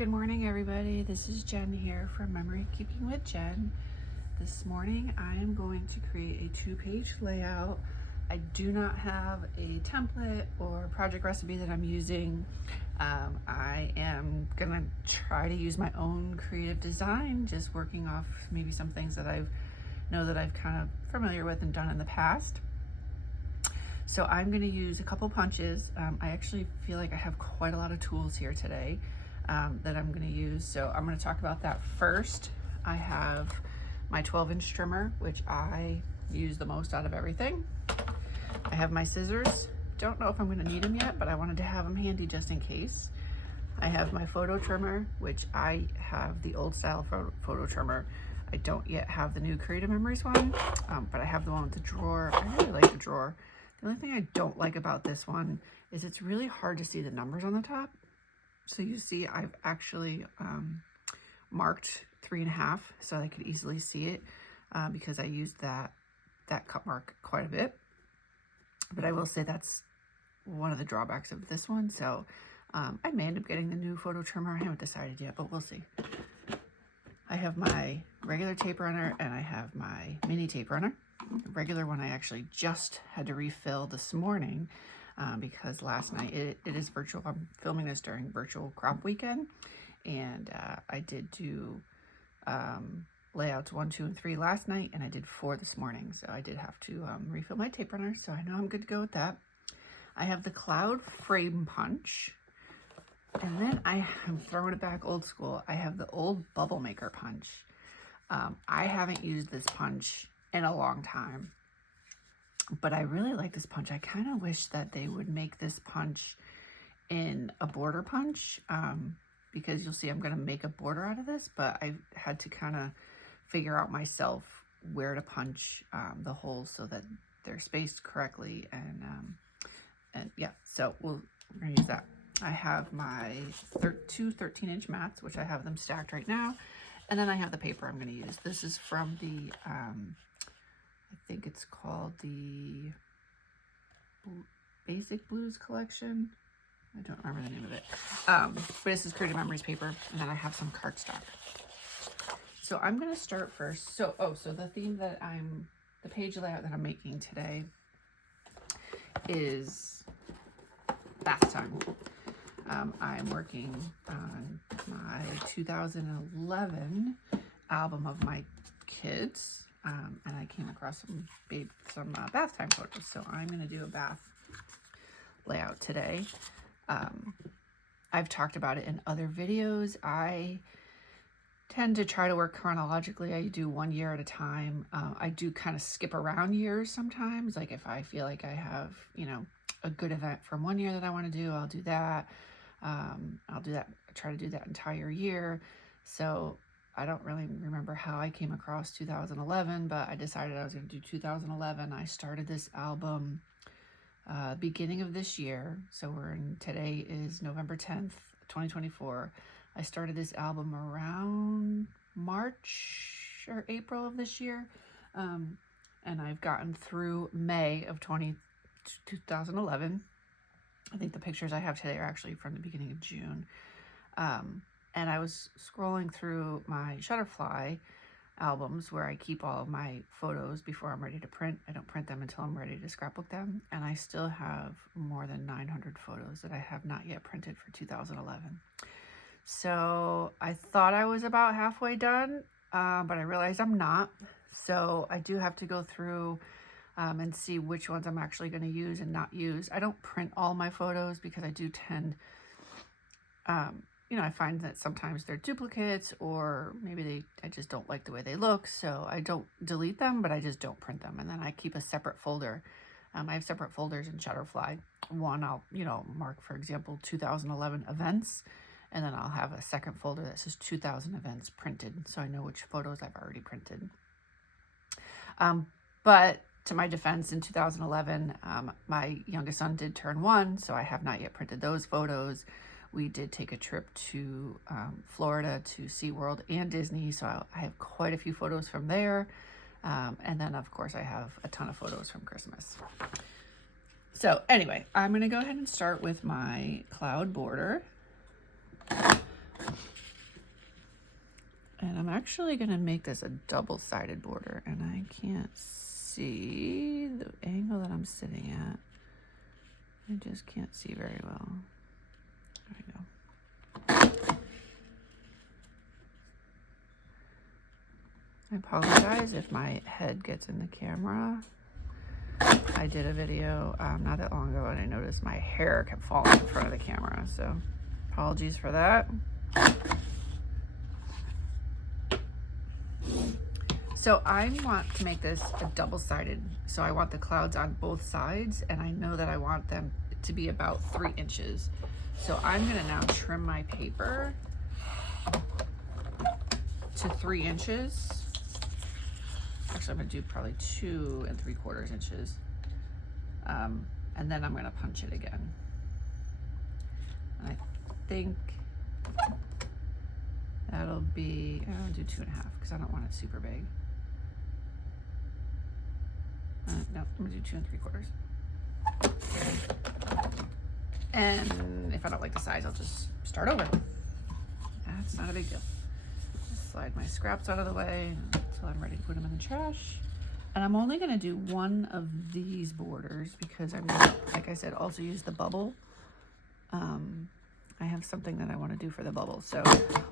Good morning, everybody. This is Jen here from Memory Keeping with Jen. This morning I am going to create a 2-page layout. I do not have a template or project recipe that I'm using. I am gonna try to use my own creative design, just working off maybe some things that I've kind of familiar with and done in the past. So I'm going to use a couple punches. I actually feel like I have quite a lot of tools here today that I'm going to use. So I'm going to talk about that first. I have my 12-inch trimmer, which I use the most out of everything. I have my scissors. Don't know if I'm going to need them yet, but I wanted to have them handy just in case. I have my photo trimmer, which I have the old style photo trimmer. I don't yet have the new Creative Memories one, but I have the one with the drawer. I really like the drawer. The only thing I don't like about this one is it's really hard to see the numbers on the top. So you see I've actually marked 3.5 so I could easily see it because I used that cut mark quite a bit. But I will say that's one of the drawbacks of this one. So I may end up getting the new photo trimmer. I haven't decided yet, but we'll see. I have my regular tape runner and I have my mini tape runner. The regular one I actually just had to refill this morning because last night it is virtual. I'm filming this during virtual crop weekend, and I did do layouts 1, 2, and 3 last night, and I did 4 this morning. So I did have to refill my tape runner, so I know I'm good to go with that. I have the cloud frame punch. And then I'm throwing it back old school. I have the old bubble maker punch. I haven't used this punch in a long time, but I really like this punch. I kind of wish that they would make this punch in a border punch because you'll see I'm going to make a border out of this, but I had to kind of figure out myself where to punch the holes so that they're spaced correctly. And yeah, so we're going to use that. I have my 2 13-inch mats, which I have them stacked right now. And then I have the paper I'm going to use. This is from the, I think it's called the Basic Blues collection. I don't remember the name of it. But this is Creative Memories paper. And then I have some cardstock. So I'm going to start first. So the theme that the page layout that I'm making today is bath time. I'm working on my 2011 album of my kids, and I came across some bath time photos. So I'm going to do a bath layout today. I've talked about it in other videos. I tend to try to work chronologically. I do 1 year at a time. I do kind of skip around years sometimes. Like if I feel like I have, a good event from 1 year that I want to do, I'll do that. I'll do that, try to do that entire year. So I don't really remember how I came across 2011, but I decided I was going to do 2011. I started this album beginning of this year. So today is November 10th, 2024. I started this album around March or April of this year. And I've gotten through May of 2011. I think the pictures I have today are actually from the beginning of June. And I was scrolling through my Shutterfly albums where I keep all of my photos before I'm ready to print. I don't print them until I'm ready to scrapbook them. And I still have more than 900 photos that I have not yet printed for 2011. So I thought I was about halfway done, but I realized I'm not. So I do have to go through and see which ones I'm actually going to use and not use. I don't print all my photos because I do tend, I find that sometimes they're duplicates or maybe I just don't like the way they look. So I don't delete them, but I just don't print them. And then I keep a separate folder. I have separate folders in Shutterfly. One I'll, mark, for example, 2011 events. And then I'll have a second folder that says 2000 events printed. So I know which photos I've already printed. But to my defense, in 2011, my youngest son did turn 1, so I have not yet printed those photos. We did take a trip to Florida to SeaWorld and Disney, so I have quite a few photos from there. And then, of course, I have a ton of photos from Christmas. So anyway, I'm going to go ahead and start with my cloud border. actually gonna make this a double-sided border, and I can't see the angle that I'm sitting at. I just can't see very well. There we go. I apologize if my head gets in the camera. I did a video not that long ago, and I noticed my hair kept falling in front of the camera, so apologies for that. So I want to make this a double-sided, so I want the clouds on both sides, and I know that I want them to be about 3 inches. So I'm gonna now trim my paper to 3 inches. Actually, I'm gonna do probably 2 3/4 inches. And then I'm gonna punch it again. And I think that'll be, I'll do 2.5 because I don't want it super big. No, I'm gonna do 2 3/4. And if I don't like the size, I'll just start over. That's not a big deal. Just slide my scraps out of the way until I'm ready to put them in the trash. And I'm only gonna do one of these borders because I'm gonna, like I said, also use the bubble. I have something that I wanna do for the bubble. So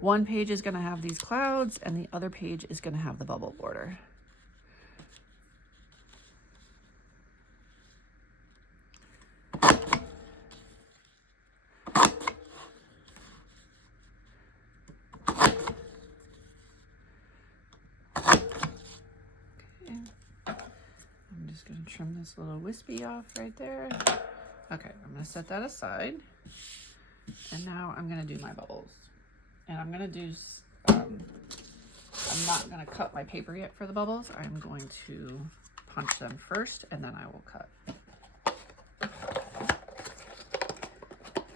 one page is gonna have these clouds and the other page is gonna have the bubble border. I'm just gonna trim this little wispy off right there. Okay, I'm gonna set that aside. And now I'm gonna do my bubbles. And I'm gonna do, I'm not gonna cut my paper yet for the bubbles. I'm going to punch them first and then I will cut.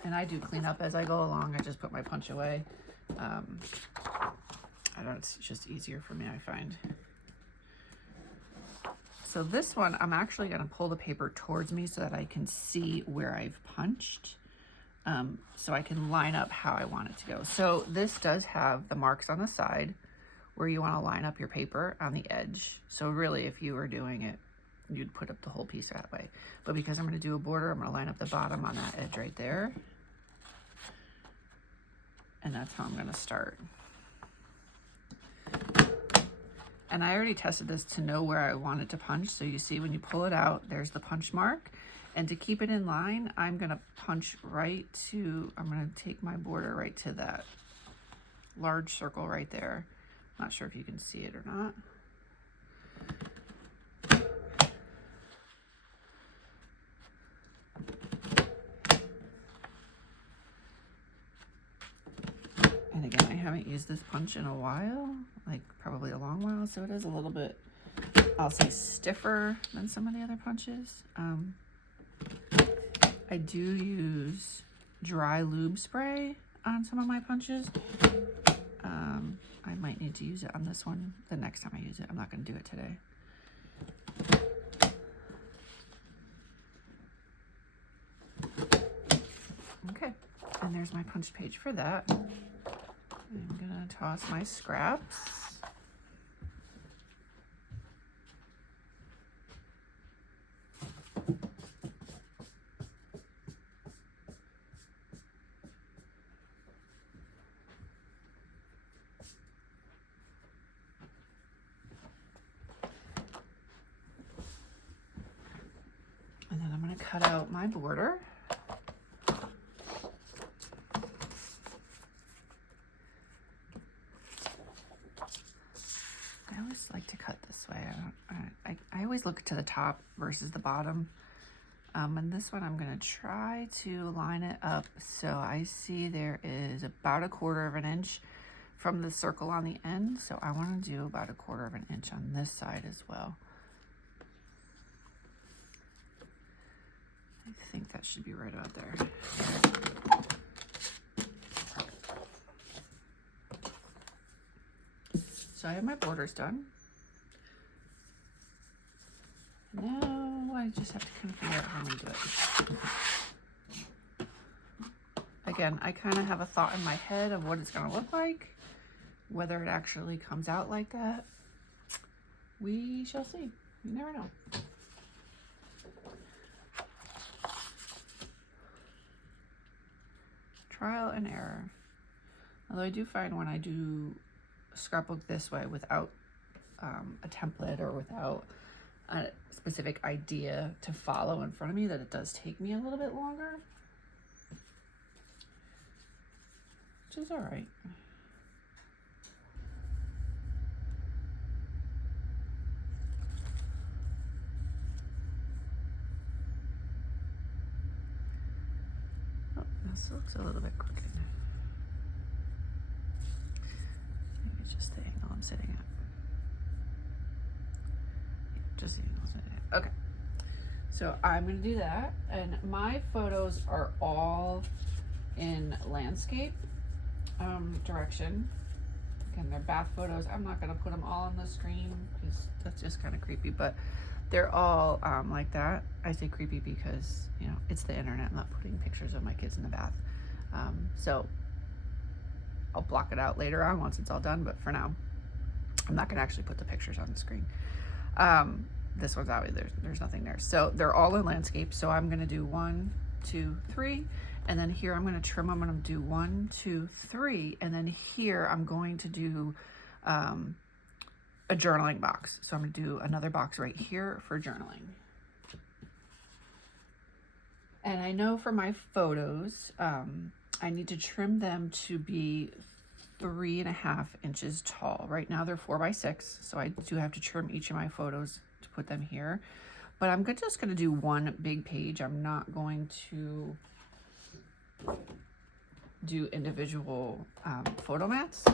And I do clean up as I go along. I just put my punch away. I don't, it's just easier for me, I find. So this one, I'm actually gonna pull the paper towards me so that I can see where I've punched. So I can line up how I want it to go. So this does have the marks on the side where you wanna line up your paper on the edge. So really, if you were doing it, you'd put up the whole piece that way. But because I'm gonna do a border, I'm gonna line up the bottom on that edge right there. And that's how I'm gonna start. And I already tested this to know where I want it to punch. So you see when you pull it out, there's the punch mark. And to keep it in line, I'm gonna punch right to, I'm gonna take my border right to that large circle right there. Not sure if you can see it or not. And again, I haven't used this punch in a while, like probably a long while, so it is a little bit, I'll say, stiffer than some of the other punches. I do use dry lube spray on some of my punches. I might need to use it on this one the next time I use it. I'm not going to do it today. Okay, and there's my punch page for that. I'm gonna toss my scraps. And then I'm gonna cut out my border. I always like to cut this way. I always look to the top versus the bottom. And this one I'm gonna try to line it up so I see there is about 1/4 inch from the circle on the end. So I wanna do about 1/4 inch on this side as well. I think that should be right about there. So I have my borders done. Now I just have to kind of figure out how I'm gonna do it. Again, I kind of have a thought in my head of what it's gonna look like. Whether it actually comes out like that, we shall see. You never know. Trial and error. Although I do find when I do scrapbook this way without a template or without a specific idea to follow in front of me, that it does take me a little bit longer, which is all right. Oh, this looks a little bit crooked. Maybe it's just the angle I'm sitting at. Just the angle I'm sitting at. Okay. So I'm going to do that, and my photos are all in landscape direction. Again, they're bath photos. I'm not going to put them all on the screen because that's just kind of creepy, but they're all like that. I say creepy because, you know, it's the internet. I'm not putting pictures of my kids in the bath. So I'll block it out later on once it's all done, but for now, I'm not going to actually put the pictures on the screen. This one's obviously there's nothing there. So they're all in landscape. So I'm going to do 1, 2, 3. And then here I'm going to trim. I'm going to do 1, 2, 3. And then here I'm going to do a journaling box. So I'm going to do another box right here for journaling. And I know for my photos, I need to trim them to be 3.5 inches tall. Right now they're 4 by 6. So I do have to trim each of my photos to put them here. But I'm just going to do one big page. I'm not going to do individual photo mats.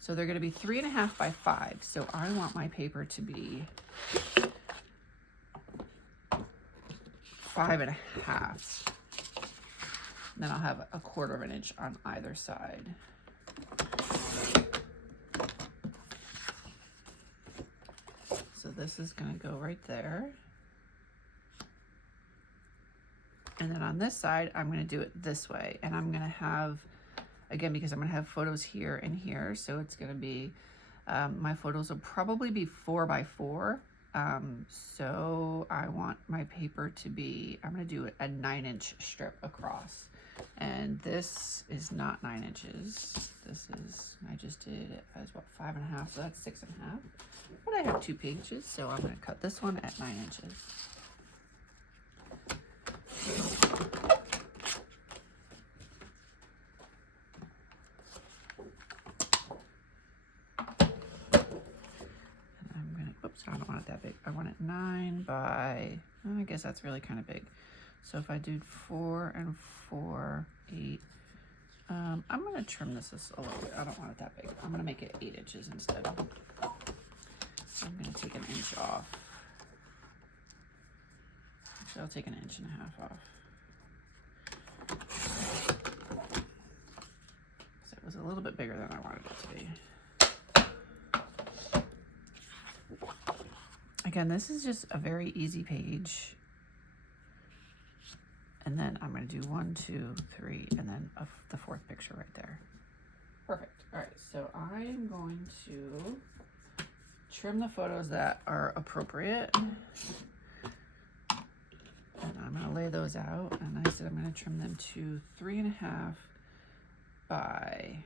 So they're going to be 3.5 by 5. So I want my paper to be 5.5. Then I'll have 1/4 inch on either side. So this is going to go right there. And then on this side, I'm going to do it this way. And I'm going to have, again, because I'm going to have photos here and here. So it's going to be, my photos will probably be 4 by 4. So I want my paper to be, I'm going to do a 9-inch strip across. And this is not 9 inches. This is, I just did it as what, 5.5, so that's 6.5. But I have 2 pages, so I'm going to cut this one at 9 inches. And I'm going to, oops, I don't want it that big. I want it 9 by, I guess that's really kind of big. So if I do 4 and 4, 8, I'm going to trim this a little bit. I don't want it that big. I'm going to make it 8 inches instead. I'm going to take 1 inch off. Actually, I'll take 1.5 inches off. So it was a little bit bigger than I wanted it to be. Again, this is just a very easy page. And then I'm going to do 1, 2, 3, and then the 4th picture right there. Perfect. All right, so I'm going to trim the photos that are appropriate. And I'm going to lay those out. And I said I'm going to trim them to 3.5 by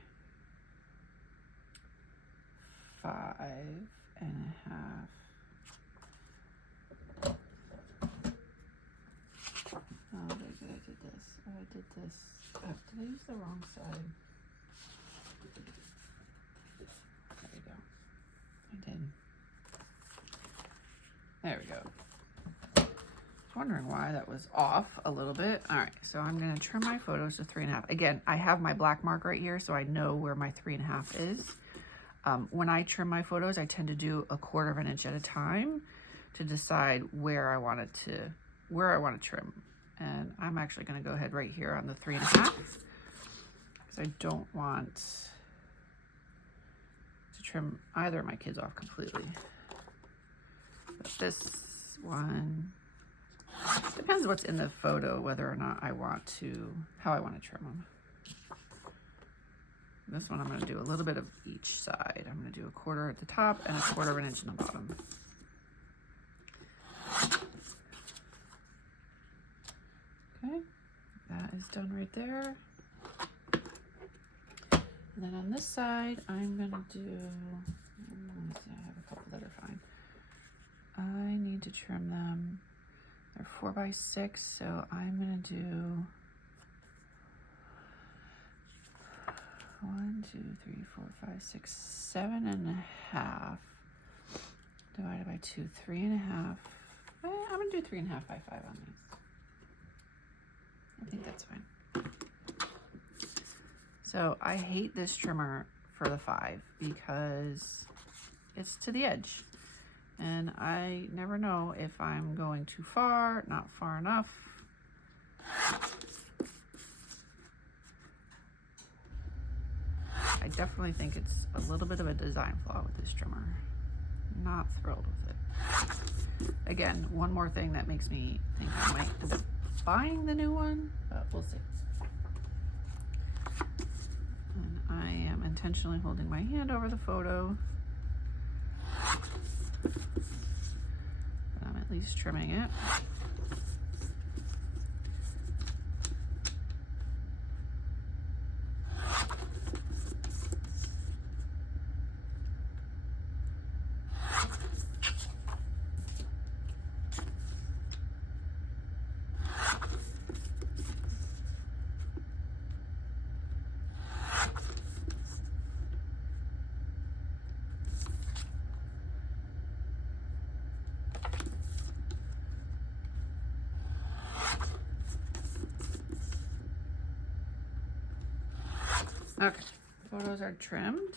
5.5. Oh, very good. I did this. Oh, I did this. Oh, did I use the wrong side? There we go. I did. There we go. I was wondering why that was off a little bit. All right, so I'm going to trim my photos to 3.5. Again, I have my black mark right here, so I know where my 3.5 is. When I trim my photos, I tend to do 1/4 inch at a time to decide where I want to trim. And I'm actually going to go ahead right here on the 3.5 because I don't want to trim either of my kids off completely. But this one, depends what's in the photo, whether or not I want to, how I want to trim them. This one I'm going to do a little bit of each side. I'm going to do 1/4 at the top and 1/4 of an inch in the bottom. Okay, that is done right there. And then on this side, I'm going to do, let's see, I have a couple that are fine. I need to trim them. They're 4 by 6, so I'm going to do 1, 2, 3, 4, 5, 6, 7.5 divided by 2, 3.5. I'm going to do 3.5 by 5 on these. I think that's fine. So I hate this trimmer for the 5 because it's to the edge. And I never know if I'm going too far, not far enough. I definitely think it's a little bit of a design flaw with this trimmer. Not thrilled with it. Again, one more thing that makes me think I might end up buying the new one, but we'll see. And I am intentionally holding my hand over the photo. But I'm at least trimming it. Okay, photos are trimmed.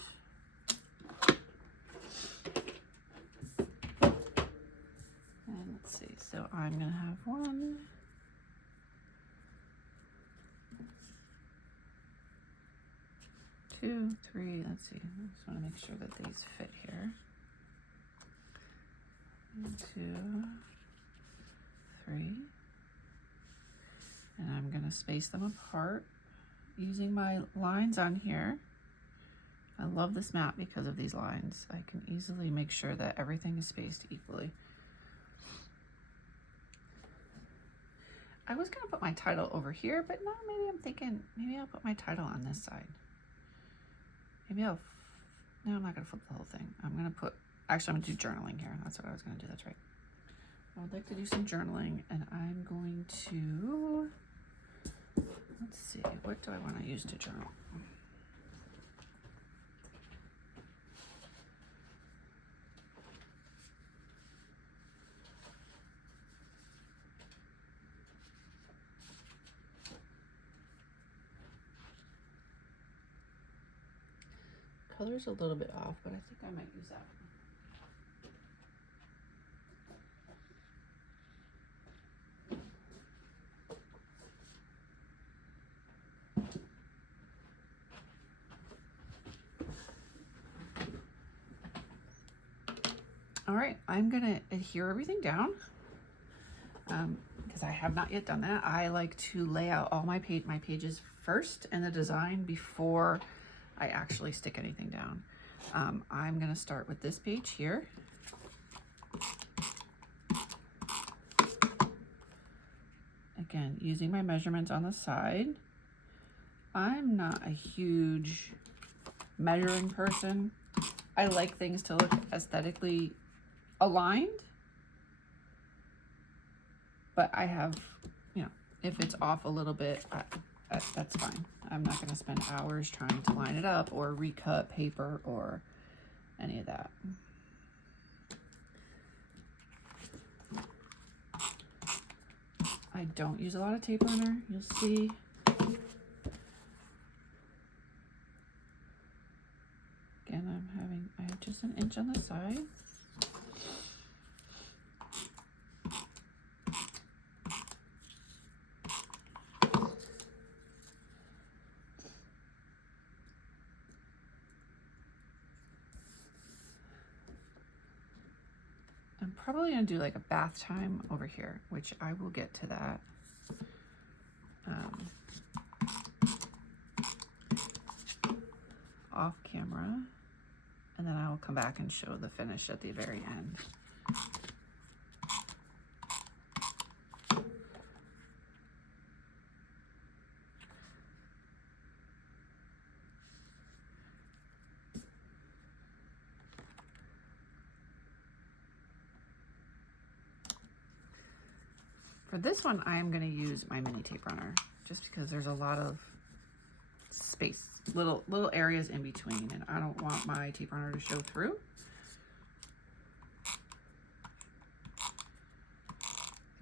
And let's see, so I'm gonna have 1, 2, 3, let's see, I just wanna make sure that these fit here. 1, 2, 3. And I'm gonna space them apart using my lines on here. I love this mat because of these lines. I can easily make sure that everything is spaced equally. I was gonna put my title over here, but now maybe I'm thinking, maybe I'll put my title on this side. Maybe no, I'm not gonna flip the whole thing. I'm gonna put, actually I'm gonna do journaling here. That's what I was gonna do, that's right. I would like to do some journaling, and I'm going to, let's see, what do I want to use to journal? Color's a little bit off, but I think I might use that one. All right, I'm gonna adhere everything down because I have not yet done that. I like to lay out all my pages first and the design before I actually stick anything down. I'm gonna start with this page here. Again, using my measurements on the side. I'm not a huge measuring person. I like things to look aesthetically aligned, but I have, you know, if it's off a little bit, that's fine. I'm not going to spend hours trying to line it up or recut paper or any of that. I don't use a lot of tape runner, you'll see. Again, I have just an inch on the side. I'm probably gonna do like a bath time over here, which I will get to that. off camera, and then I will come back and show the finish at the very end. For this one, I am going to use my mini tape runner just because there's a lot of space, little areas in between, and I don't want my tape runner to show through.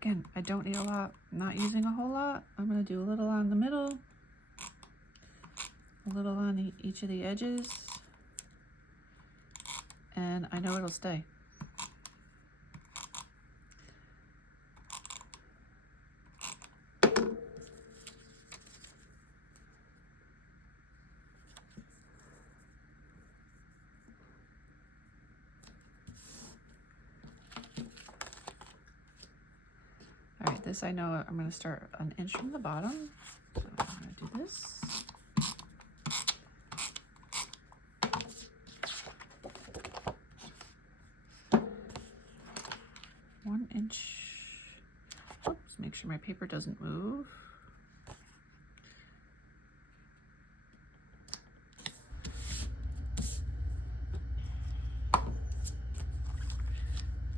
Again, I don't need a lot. I'm not using a whole lot. I'm going to do a little on the middle, a little on each of the edges, and I know it'll stay. All right, this I know I'm going to start an inch from the bottom. So I'm going to do this. One inch. Oops, make sure my paper doesn't move.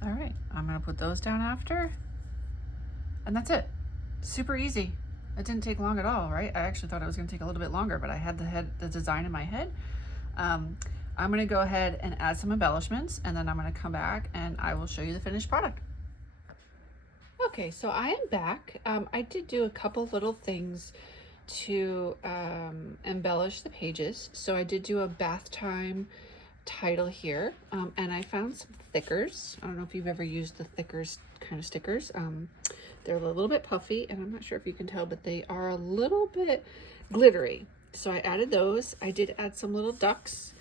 All right, I'm going to put those down after. And that's it. Super easy. It didn't take long at all, right? I actually thought it was going to take a little bit longer, but I had the design in my head. I'm going to go ahead and add some embellishments, and then I'm going to come back and I will show you the finished product. Okay, so I am back. I did do a couple little things to embellish the pages. So I did do a bath time title here, and I found some thickers. I don't know if you've ever used the thickers kind of stickers. They're a little bit puffy, and I'm not sure if you can tell, but they are a little bit glittery. So I added those. I did add some little ducks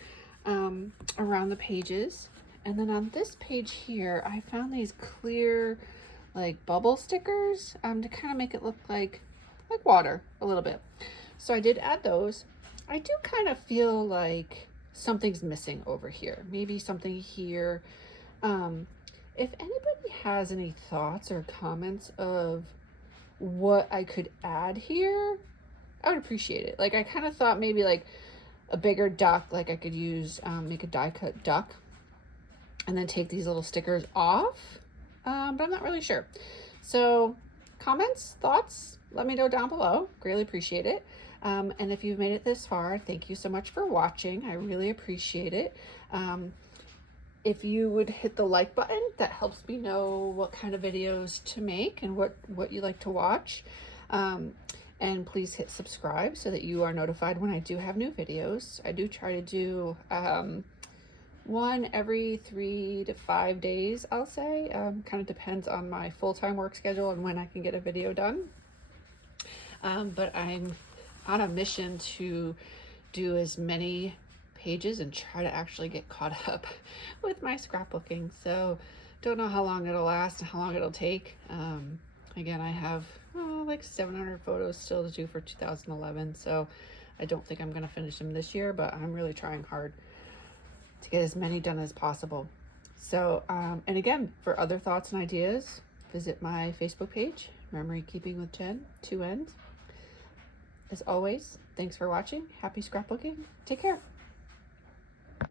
around the pages. And then on this page here, I found these clear like bubble stickers to kind of make it look like water a little bit. So I did add those. I do kind of feel like something's missing over here. Maybe something here. If anybody has any thoughts or comments of what I could add here, I would appreciate it. Like, I kind of thought maybe like a bigger duck, like I could use, make a die cut duck and then take these little stickers off, but I'm not really sure. So comments, thoughts, let me know down below. Greatly appreciate it. And if you've made it this far, thank you so much for watching. I really appreciate it. If you would hit the like button, that helps me know what kind of videos to make and what you like to watch. And please hit subscribe so that you are notified when I do have new videos. I do try to do one every 3 to 5 days, I'll say. Kind of depends on my full-time work schedule and when I can get a video done. But I'm on a mission to do as many pages and try to actually get caught up with my scrapbooking. So don't know how long it'll last and how long it'll take. Again, I have like 700 photos still to do for 2011, so I don't think I'm going to finish them this year, but I'm really trying hard to get as many done as possible. So and again, for other thoughts and ideas, visit my Facebook page, Memory Keeping with Jen, 2 N's. As always, thanks for watching. Happy scrapbooking. Take care.